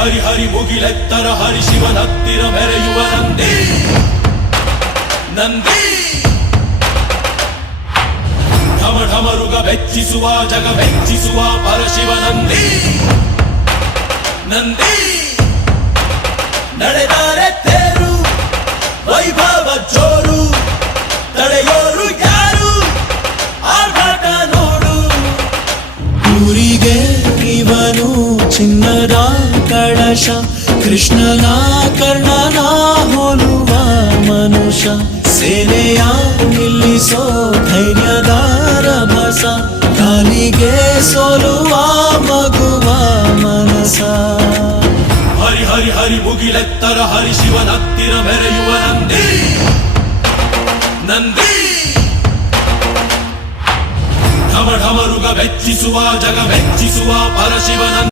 ಹರಿ ಹರಿ ಮುಗಿಲೆತ್ತರ ಹರಿ ಶಿವನತ್ತಿರ ಮೆರೆಯುವ ನಂದಿ ನಂದಿ ಢಮ ಢಮರುಗ ಬೆಚ್ಚಿಸುವ ಜಗ ಬೆಚ್ಚಿಸುವ ಪರಶಿವ ನಂದಿ ನಂದಿ ನಡೆದರೆ ತೇರು ವೈಭವ ಜೋರು ತಡೆಯೋರು ಯಾರು ಆರ್ಭಟ ನೋಡು ಊರಿಗೆ ಇವನು ಚಿನ್ನದ ಕಳಶ ಕೃಷ್ಣನ ಕರ್ಣನ ಹೋಲುವ ಮನುಷ್ಯ ಸೇನೆಯ ನಿಲ್ಲಿಸೋ ಧೈರ್ಯದ ರಭಸ ಕಾಲಿಗೆ ಸೋಲುವ ಮಗುವ ಮನಸ ಹರಿ ಹರಿ ಹರಿ ಮುಗಿಲೆತ್ತರ ಹರಿ ಶಿವನತ್ತಿರ ಮೆರೆಯುವ ನಂದಿ ನಂದಿ ಢಮ ಢಮರುಗ ಬೆಚ್ಚಿಸುವ ಜಗ ಬೆಚ್ಚಿಸುವ ಪರಶಿವ